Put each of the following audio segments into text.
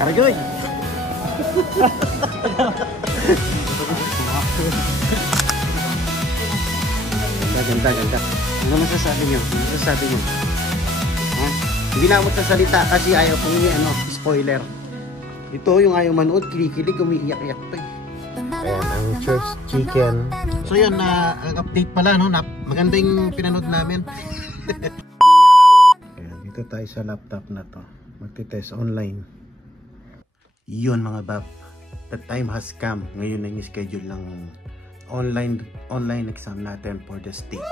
Aragoy! Ganda. Ano masasabi nyo? Ha? Hindi na ako magsasalita kasi ayaw kong spoiler. Ito yung ayaw manood, kilig-kilig, umiiyak-iyak pa eh. Ayan, ang church chicken. So yun, update pala, no? Maganda yung pinanood namin. Ayan, dito tayo sa laptop na to. Magtitest online. Yun mga bab. The time has come. Ngayon na yung schedule ng online exam natin for the state.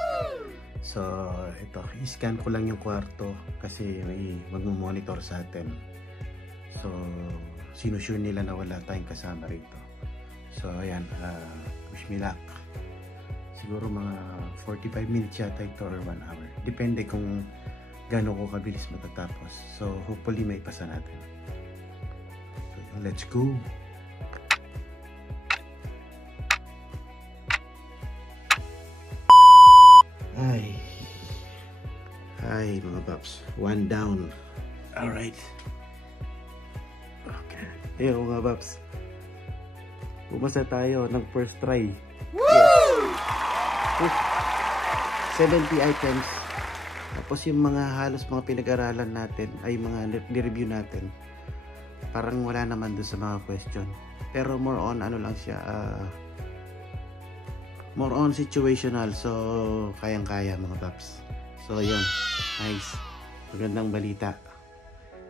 So, ito. I-scan ko lang yung kwarto kasi may mag-monitor sa atin. So, sinusure nila na wala tayong kasama rito. So, ayan. Wish me luck. Siguro mga 45 minutes yata ito or 1 hour. Depende kung gaano ko kabilis matatapos. So, hopefully may pasa natin. So, let's go! Hi mga paps, 1 down. Alright. Okay. Ayun mga paps, umasa tayo ng first try. Yes. 70 items. Tapos yung mga halos mga pinag-aralan natin ay mga ni-review natin, parang wala naman doon sa mga question. Pero more on ano lang siya, more on situational. So kayang-kaya mga paps. So yun, nice, magandang balita.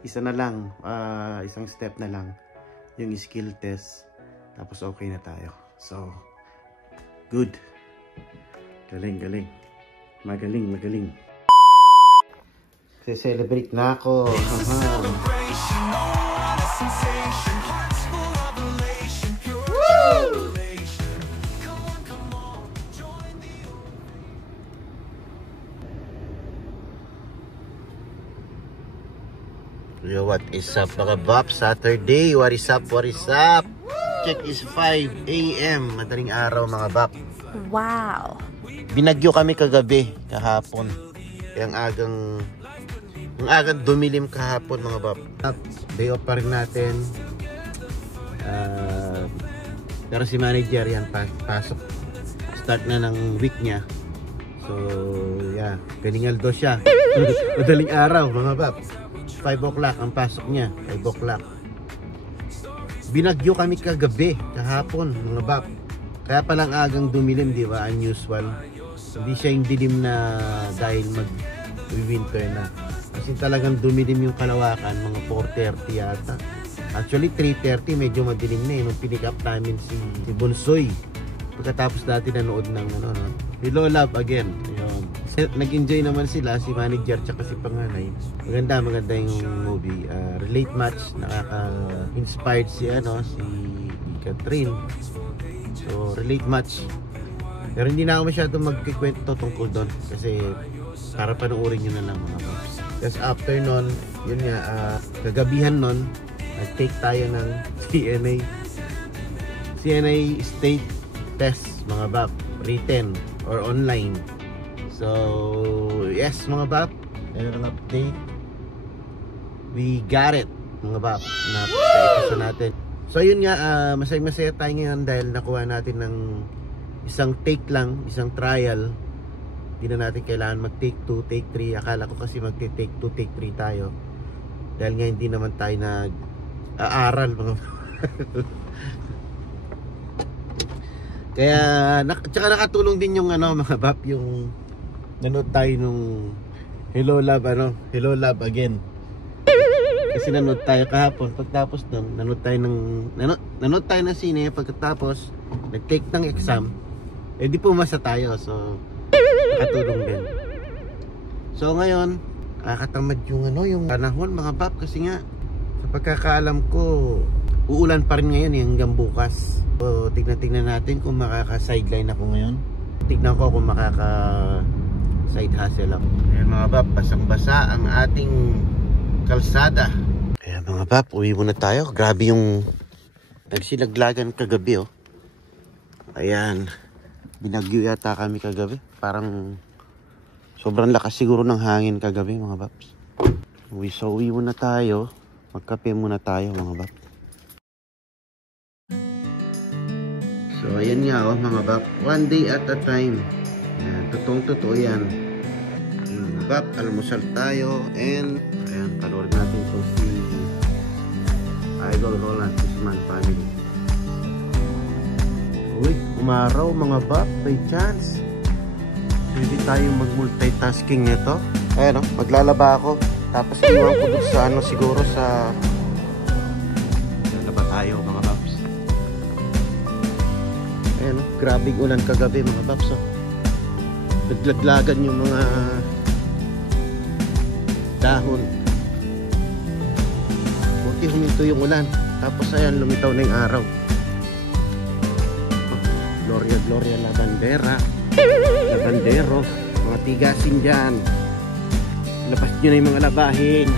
Isa na lang, isang step na lang yung skill test, tapos okay na tayo. So good, magaling. Celebrate na ako. Yo, what is up mga bab? Saturday, what is up? Check is 5 AM, madaling araw mga bab. Wow. Binagyo kami kagabi, kahapon. Kaya ang agang dumilim kahapon mga bab. Day off pa rin natin. Pero si manager yan, pasok. Start na ng week niya. So, yeah, galingaldo siya. Madaling araw mga bab. 5 o'clock ang pasok niya, 5 o'clock. Binagyo kami kagabi, kahapon mga bab. Kaya palang agang dumilim, di ba? Unusual. Hindi siya yung dilim na dahil mag-winter na. Kasi talagang dumilim yung Kalawakan, mga 4:30 yata. Actually 3:30 medyo madilim na eh, nung pinick up namin si Bonsoy. Pagkatapos natin nanood ng Hello Love Again. Ayun. Nag-enjoy naman sila, si manager tsaka si panganay. Maganda yung movie. Relate match, nakaka-inspired si Catherine. So relate match. Pero hindi na ako masyadong magkikwento tungkol doon kasi para panoorin nyo na lang mga boss. Kasi after nun, yun nga, kagabihan nun, nag-take tayo ng CNA state test mga bab, written or online. So yes mga bab, meron ang update. We got it mga bab, na natin. So yun nga, masaya tayo ngayon dahil nakuha natin ng isang take lang, isang trial. Hindi na natin kailangan mag-take 2, take 3. Akala ko kasi mag-take 2, take 3 tayo. Dahil nga hindi naman tayo nag-aaral mga Kaya, tsaka nakatulong din yung mga bab, yung nanood tayo nung Hello Love Again. Kasi nanood tayo kahapon, pagtapos nun, nanood tayo ng sine, pagkatapos nag-take ng exam, di pumasa tayo, so nakatulong din. So ngayon, kakatamad yung panahon mga bab, kasi nga, sa pagkakaalam ko, uulan pa rin ngayon hanggang bukas. So tignan natin kung makaka-sideline ako ngayon. Tignan ko kung makaka-side hustle ako. Ayan mga bab, basang-basa ang ating kalsada. Ayan mga bab, uwi muna tayo. Grabe yung nagsilaglagan kagabi oh. Ayan, binagyo yata kami kagabi. Parang sobrang lakas siguro ng hangin kagabi mga babs. So uwi muna tayo. Magkape muna tayo mga bap. So ayan nga mga bap, one day at a time. Ayan, totoong-totoo yan. Mga bap, almusal tayo and ayan, panoorin natin ito si Idol Roland Guzman family. Uy, umaraw mga bap, by chance. Pwede tayong mag-multitasking nito. Ayan o, maglalaba ako. Tapos iwan ko dun sa ano, siguro sa lalaba tayo mga paps. Ayan o, grabing ulan kagabi mga paps o. Naglaglagan yung mga dahon. Buti huminto yung ulan. Tapos ayan, lumitaw na yung araw. Gloria, Gloria, Labandera, Labandero, mga tigasin dyan. Labas nyo na yung mga labahin.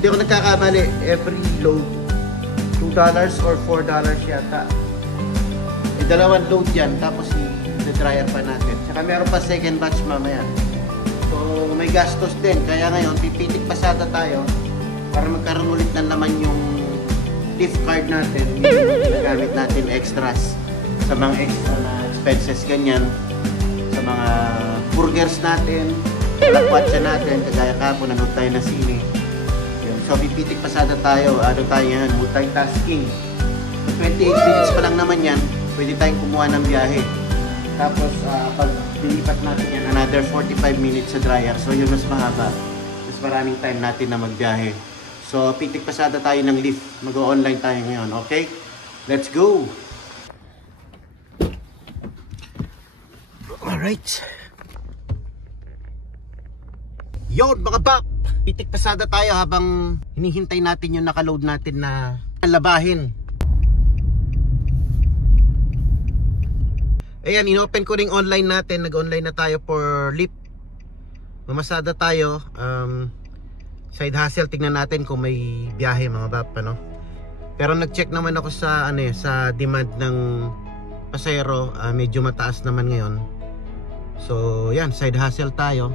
Hindi ako nagkakamali, every load $2 or $4 yata. May dalawang load yan, tapos i-dryer pa natin. Saka meron pa second batch mamaya. So may gastos din, kaya ngayon pipitik pasada tayo para magkaroon ulit ng laman yung gift card natin. Nagamit natin extras sa mga extra na expenses ganyan, sa mga burgers natin, lakwatsa natin, kagaya kapon nanood tayo na sine. So, pipitik pasada tayo. Ano tayo yan? Multitasking. So, 28 minutes pa lang naman yan. Pwede tayong kumuha ng biyahe. Tapos, pag dilipat natin yan, another 45 minutes sa dryer. So, yun mas mahaba. Mas maraming time natin na magbiyahe. So, pitik pasada tayo ng lift. Mag-online tayo ngayon. Okay? Let's go! Alright. Yon mga bap! Pitik pasada tayo habang hinihintay natin yung nakaload natin na labahin. Ayan, inopen ko ring online natin. Nag-online na tayo for lift. Mamasada tayo. Side hustle, tignan natin kung may biyahe mga bap, ano? Pero nag-check naman ako sa sa demand ng pasahero. Medyo mataas naman ngayon. So yan, side hustle tayo.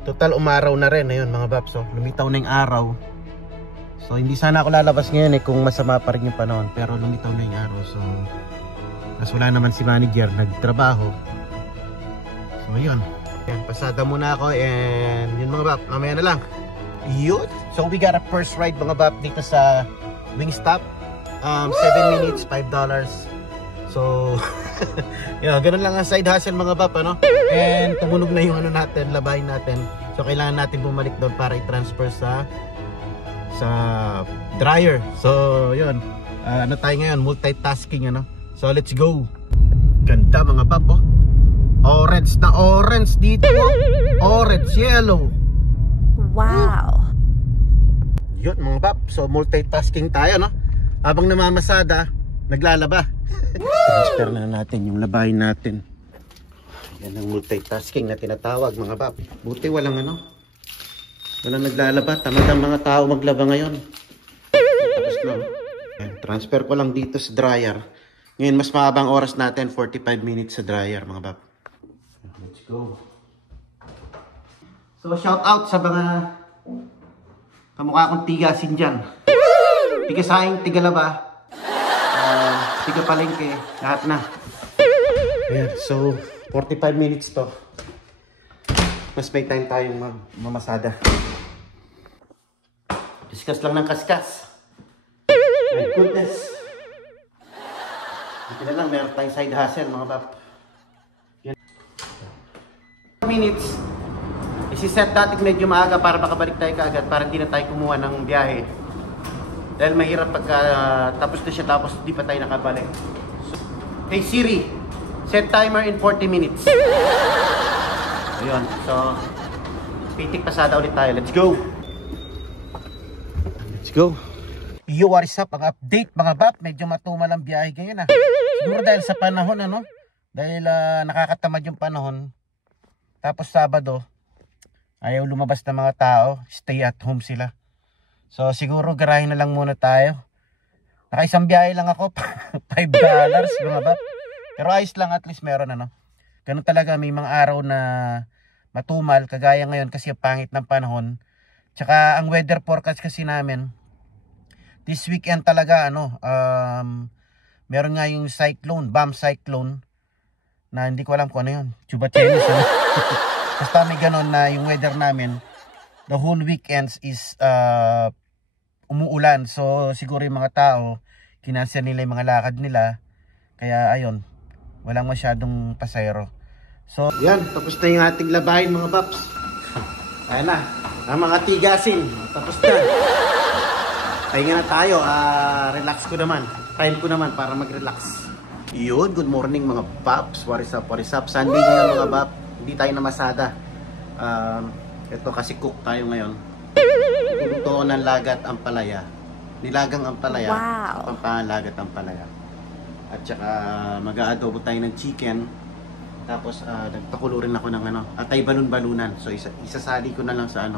Total umaraw na rin, ayun mga baps, so lumitaw na yung araw. So hindi sana ako lalabas ngayon kung masama pa rin yung panahon, pero lumitaw na yung araw. So mas wala naman si manager, nagtrabaho. So yun, pasada muna ako and yun mga bap, mamaya na lang. Yun, so we got a first ride mga bap dito sa Wingstop. 7 minutes, $5. So yeah, ganun lang ang side hustle mga bap, ano? And tumunog na yung ano natin, labahin natin. So kailangan natin bumalik doon para i-transfer sa dryer. So yun, ano tayo ngayon, multitasking, ano? So let's go. Ganda mga bap, oh. Orange na orange dito, oh. Orange, yellow. Wow. Yun mga bap, so multitasking tayo, no? Habang namamasada, naglalaba. Transfer na natin yung labahin natin. Yan ang multitasking na tinatawag mga bap. Buti walang naglalaba. Tamad ang mga tao maglaba ngayon. Tapos na. Yan, transfer ko lang dito sa dryer. Ngayon mas mahabang oras natin, 45 minutes sa dryer mga bap. Let's go. So shout out sa mga kamukha kong tigasin dyan. Tigasahing, tigalaba, tiga palengke, lahat na. Ayan, so 45 minutes to. Mas may time tayong mamasada. Kaskas lang ng kaskas. My goodness. Hindi na lang, meron tayong side hustle mga bap. Yan. Minutes. Isi-set natin medyo maaga para makabalik tayo kaagad para hindi na tayo kumuha ng biyahe. Dahil mahirap pagka tapos na siya tapos di pa tayo nakabalik. So, hey Siri, set timer in 40 minutes. Ayun, so pitik pasada ulit tayo. Let's go! Let's go! Yo, what is up? Ang update mga bap, medyo matumal ang biyahe ngayon Siguro dahil sa panahon dahil nakakatamad yung panahon. Tapos Sabado, ayaw lumabas ng mga tao, stay at home sila. So siguro garahin na lang muna tayo. Nakaisang biyahe lang ako, $5 mga bap. Pero ayos lang, at least meron Ganun talaga, may mga araw na matumal, kagaya ngayon kasi pangit ng panahon. Tsaka ang weather forecast kasi namin, this weekend talaga meron nga yung cyclone, bomb cyclone, na hindi ko alam kung ano yun, Chubachenis basta may ganon na yung weather namin, the whole weekends is umuulan. So siguro yung mga tao, kinansel nila yung mga lakad nila, kaya ayun, walang masyadong pasayro. So yan, tapos na yung ating labahin mga paps. Ayan na, ang mga tigasin, tapos na. Pahinga na tayo, relax ko naman. Time ko naman para mag-relax. Yun, good morning mga paps. What is up, what is up? Sunday ngayon mga pap. Hindi tayo namasada. Ito kasi cook tayo ngayon. Ito ng lagat ang palaya. Nilagang ang palaya. Wow. Pampalagat ang palaya. At saka mag-aadobo tayo ng chicken. Tapos nagpakulo rin ako ng atay balon-balunan. So isasali ko na lang sa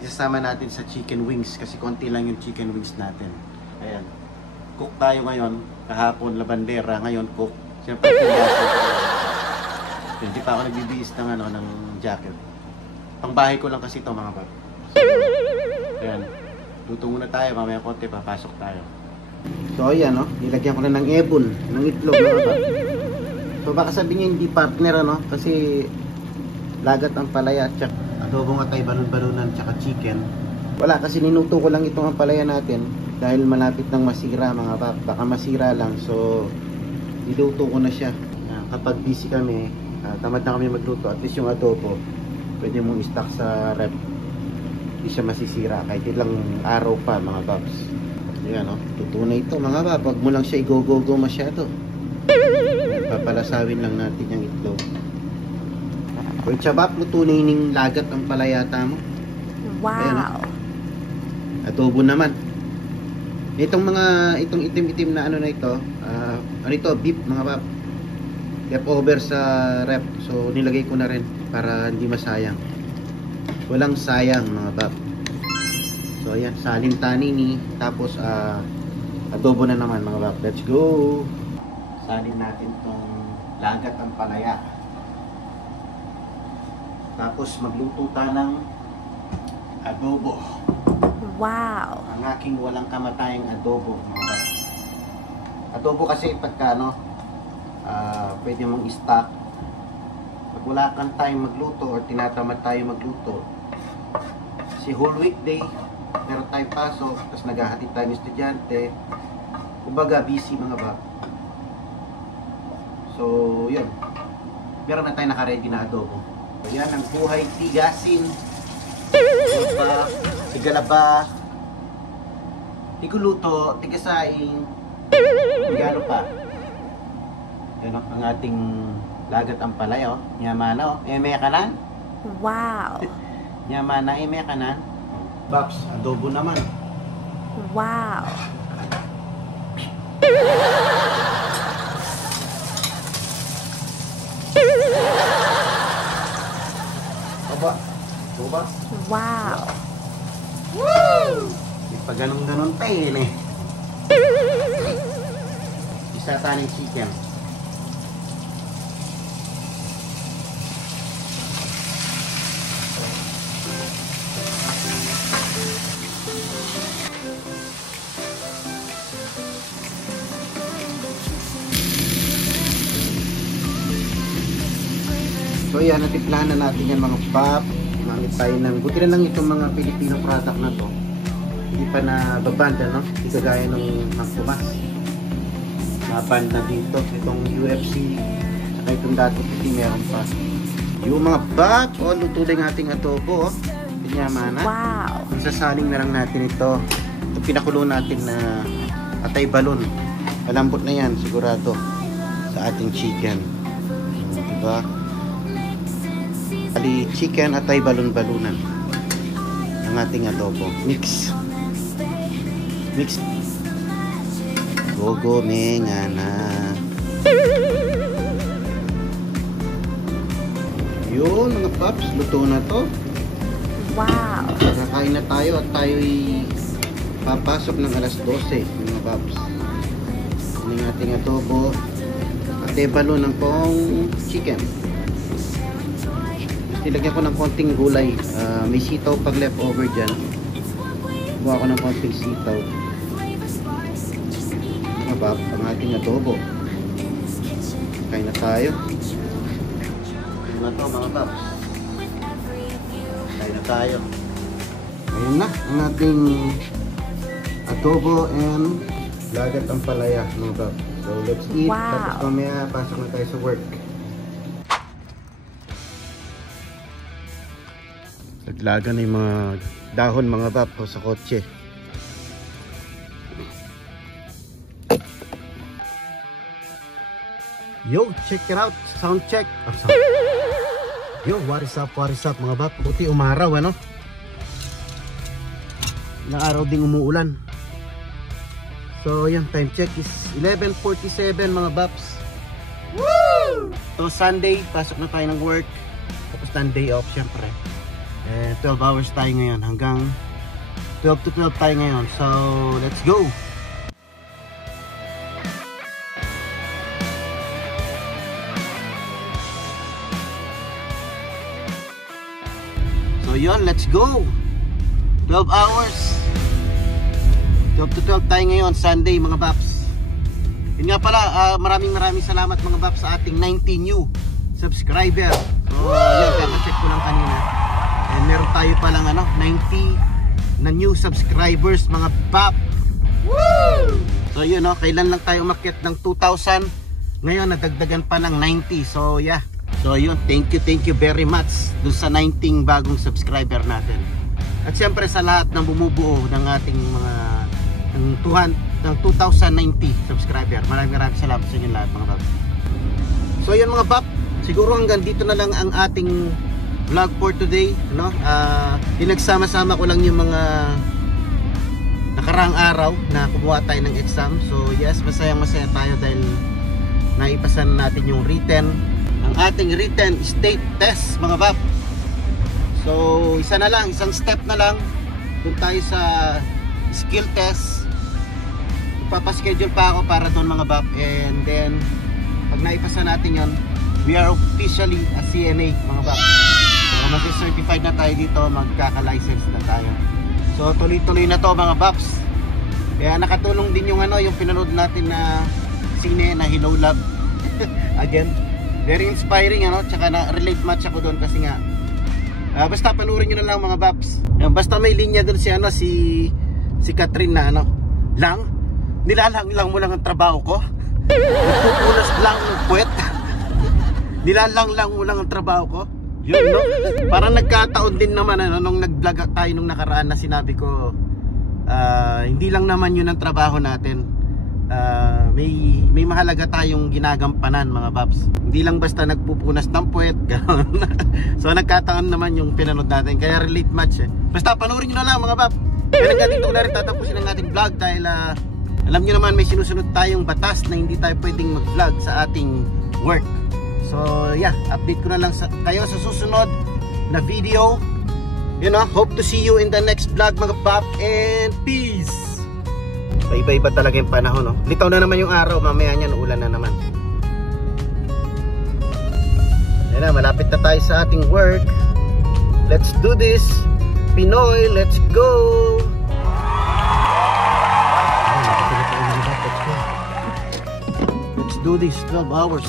isasama natin sa chicken wings kasi konti lang yung chicken wings natin. Ayan. Cook tayo ngayon. Kahapon labandera, ngayon cook. Siyempre hindi pa ako nagbibihis ng jacket. Pangbahay ko lang kasi ito mga bab. So, ayan. Luto muna tayo, mamaya konti papasok tayo. So ayan nilagyan ko na ng ebon, ng itlog mga bab. So baka sabihin hindi partner kasi lagat ang palaya at saka adobong atay balon-balunan tsaka chicken. Wala kasi ninuto ko lang itong ampalaya natin dahil malapit nang masira mga pap. Baka masira lang, so niluto ko na siya. Kapag busy kami, tamad na kami magluto, at least yung adobo pwede mong i-stock sa rep, hindi siya masisira kahit ilang araw pa mga paps. Ayan tuto na ito mga pap. Wag mo lang siya i-go-go-go masyado. Papalasawin lang natin yung itlog. Kung chabap, luto na yung lagat ang palayata mo. Wow. Ayan, adobo naman. Itong itim-itim na ito, ito, beef mga pap. Leftover sa rep. So nilagay ko na rin para hindi masayang. Walang sayang mga pap. So ayan, salin-tani tapos adobo na naman mga pap. Let's go. Salin natin tong lagat ang palaya. Tapos magluto tayo ng adobo. Wow. Ang aking walang kamatayang adobo. Adobo kasi pagka pwede mong i-stock. Pag wala kang time magluto or tinatamad tayo magluto, si whole weekday meron tayong pasok, tapos naghahatid tayo ng estudyante, kumbaga busy mga bab. So yun, meron na tayo naka-ready na adobo. So yan ang buhay tigasin, tigalaba, tiguluto, tigasaing, tigalo pa. Yan ang ating lagat ang palay nyamana eme kanan. Wow. Nyamana eme kanan. Babs, adobo naman. Wow. Boba. Wow. Woo! Pag ganun pa isa taning chicken. So yan, natiplahan na natin yan mga pap. Gumamit tayo ng, buti na lang itong mga Filipino product na to. Hindi pa na babanda, Hindi kagaya ng Pumas. Nabanda dito. Itong UFC, saka itong dato kasi meron pa. Yung mga pap, luto na yung ating adobo, Pinyamana. Wow. Sasaling na lang natin ito. Ito pinakulo natin na atay balon. Malambot na yan, sigurado, sa ating chicken. Diba? Ali chicken at ay balon-balunan ang ating adobo mix. Mix. Gogo mengana. Yun mga paps, luto na to. Wow. Kakain na tayo at tayo'y papasok ng alas 12 mga paps. Ano yung ating adobo at ebalo ng pong chicken. Nilagyan ko ng konting gulay. May sitaw pag leftover dyan. Buha ko ng konting sitaw. Mga paps, ang ating adobo. Kain na tayo. Ano na to mga paps? Kain na tayo. Ayun na ang ating adobo and lagat ang palaya mga paps. So let's eat. Wow. Tapos mamaya pasok na tayo sa work. Naglaga na yung mga dahon mga paps sa kotse. Yo, check it out. Sound check. Oh, sound. Yo, what is up mga bap? Buti umaraw ano? Ilang araw ding umuulan. So yan, time check is 11:47 mga baps. Woo! So Sunday, pasok na tayo ng work. Tapos ng day off syempre. 12 hours tayo ngayon. Hanggang 12 to 12 tayo ngayon. So let's go! So yun, let's go! 12 hours 12 to 12 tayo ngayon, Sunday mga paps. Yun nga pala, maraming salamat mga paps sa ating 90 new subscriber. So yun, kaka-check ko lang kanina. And meron tayo palang 90 na new subscribers mga pap. Woo! So yun kailan lang tayo umakyat ng 2,000. Ngayon nadagdagan pa ng 90. So yeah. So yun, thank you very much dun sa 19 bagong subscriber natin. At siyempre sa lahat ng bumubuo ng ating mga ng 2,090 subscriber. Maraming salamat sa inyo lahat mga bab. So yun mga bab, siguro hanggang dito na lang ang ating vlog for today, no? Pinagsama-sama ko lang yung mga nakaraang araw na kumuha tayo ng exam. So yes, masaya tayo dahil naipasan natin yung written, ang ating written state test mga bab. So isang step na lang doon tayo sa skill test. Papaschedule pa ako para doon mga bab, and then pag naipasa natin yon, we are officially a CNA mga bab. So mag-certified na tayo dito, magkaka-license na tayo. So tuloy-tuloy na to mga babs. Kaya nakatulong din yung yung pinanood natin na sine na Hello Love. Again, very inspiring tsaka na relate much ako doon kasi nga basta panurin nyo na lang mga babs. Basta may linya doon si Catherine na nilalang mo lang ang trabaho ko. Nagpupunas lang ng puwet. Nilalang mo lang ang trabaho ko. Yun parang nagkataon din naman nung nag-vlog tayo nung nakaraan na sinabi ko hindi lang naman yun ang trabaho natin. May mahalaga tayong ginagampanan mga babs. Hindi lang basta nagpupunas ng puwet. So nagkataon naman yung pinanood natin. Kaya relate much Basta panoorin nyo na lang mga bab. Pero ganito na rin tatapusin ang ating vlog dahil alam nyo naman may sinusunod tayong batas na hindi tayo pwedeng mag-vlog sa ating work. So yeah, update ko na lang kayo sa susunod na video. Hope to see you in the next vlog mga bab, and peace. Iba-iba talaga yung panahon Litaw na naman yung araw, mamaya niyan ulan na naman. Yan na, malapit na tayo sa ating work. Let's do this Pinoy, let's go. Let's do this 12 hours.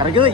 Kargoy!